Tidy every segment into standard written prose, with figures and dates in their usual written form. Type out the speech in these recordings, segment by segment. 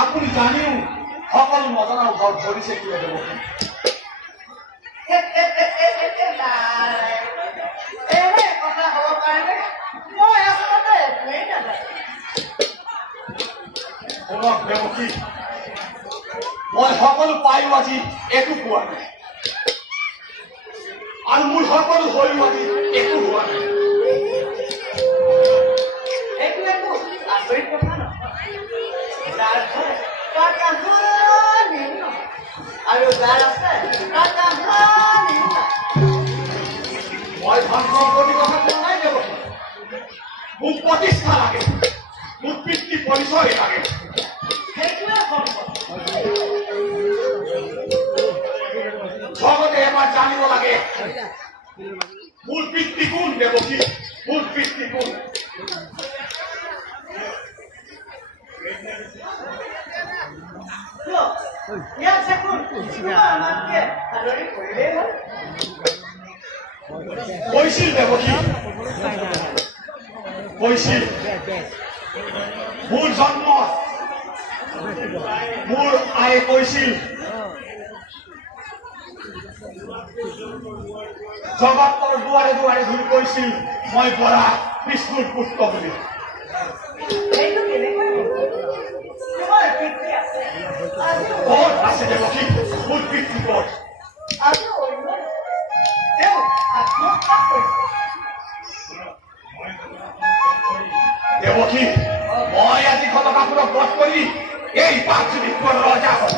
আপুনি জানিও সকলো নজনা ঘৰ ধৰিছে কিয় দেৱকী? শুনক দেৱকী, মই সকলো পায়ো আজি একো পোৱা নাই, আৰু মোৰ সকলো হৈও আজি একো হোৱা নাই। মই ধন সম্পত্তি কথা কোৱা নাই দেৱকী, মোক প্ৰতিষ্ঠা লাগে, মোক পিতৃ পৰিচয় লাগে। জগতে এবাৰ জানিব লাগে মোৰ পিতৃ কোন দেৱকী, মোৰ পিতৃ কোন। কৈছিল দেৱকী, কৈছিল মোৰ জন্ম মোৰ আয়ে কৈছিল জগতৰ দুৱাৰে দুৱাৰে ঘূৰি কৈছিল মই বৰা বিষ্ণুৰ পুত্ৰ বুলি। ক'ত আছে দেৱকী মোৰ পিতৃ ক'ত? দেৱকী, মই আজি ঘটকাপুৰক বধ কৰি এই পাঁচজনীপুৰৰ ৰজা হ'ল।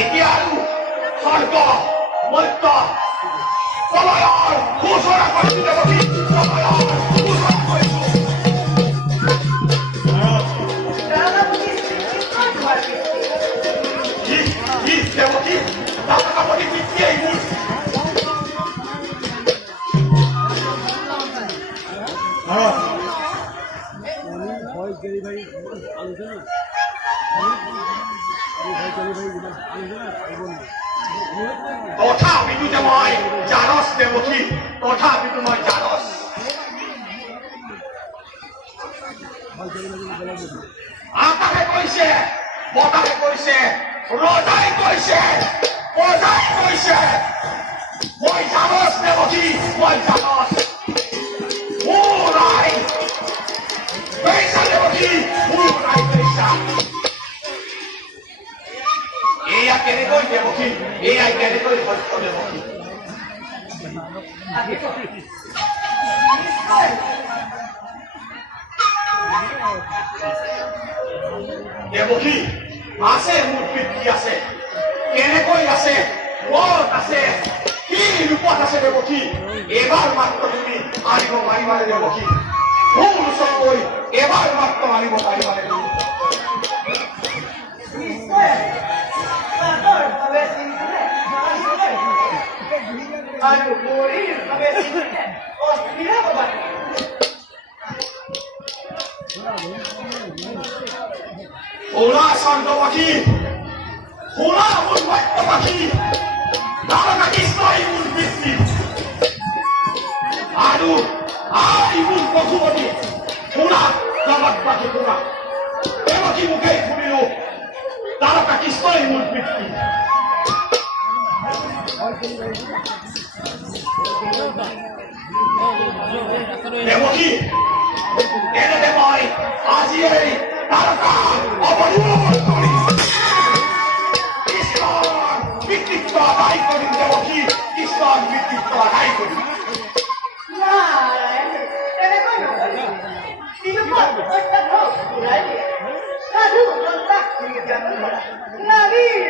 এতিয়া আৰু স্বৰ্গ মধ্য প্ৰলয়ৰ ঘোষণা কৰিছো দেৱকী, প্ৰলয়ৰ ঘোষণা কৰিছো। দেৱকী, দাদাপতি পিতৃয়েই মোৰ তথাপিতো যে মই জানস দেৱকী, তথাপিতো মই জানস। আকাশে কৈছে, বতাহে কৈছে, ৰজাই কৈছে, প্ৰজাই কৈছে, মই জানস দেৱকী, মই জানস। মোৰ আই কৈছা দেৱকী, মোৰ আই কৈছা। এয়া কেনেকৈ দেৱকী, এয়াই কেনেকৈ সত্য দেৱকী? দেৱকী, আছে মোৰ পিতৃ আছে, কেনেকৈ আছে, ক'ত আছে, কি ৰূপত আছে দেৱকী? এবাৰ মাত্ৰ তুমি আনিব পাৰিবানে দেৱকী? মোৰ ওচৰলৈ এবাৰ মাত্ৰ আনিব পাৰিবানে তুমি? শুনা চন্দ্ৰবাসী, শুনা মোৰ সত্যবাসী, তাৰকা কৃষ্ণই মোৰ পিতৃ আৰু আই মোৰ পশুপতি। শুনা জগতবাসী, শুনা দেৱকী মুখেই শুনিলো তাৰকা কৃষ্ণই মোৰ পিতৃ। দেৱকী, এনেতে মই আজি এই তাৰকা অৱলোকন কৰি কৃষ্ণৰ পিতৃত্ব আদায় কৰিম দেৱকী, কৃষ্ণৰ পিতৃত্ব আদায় কৰিম। নাৰীৰ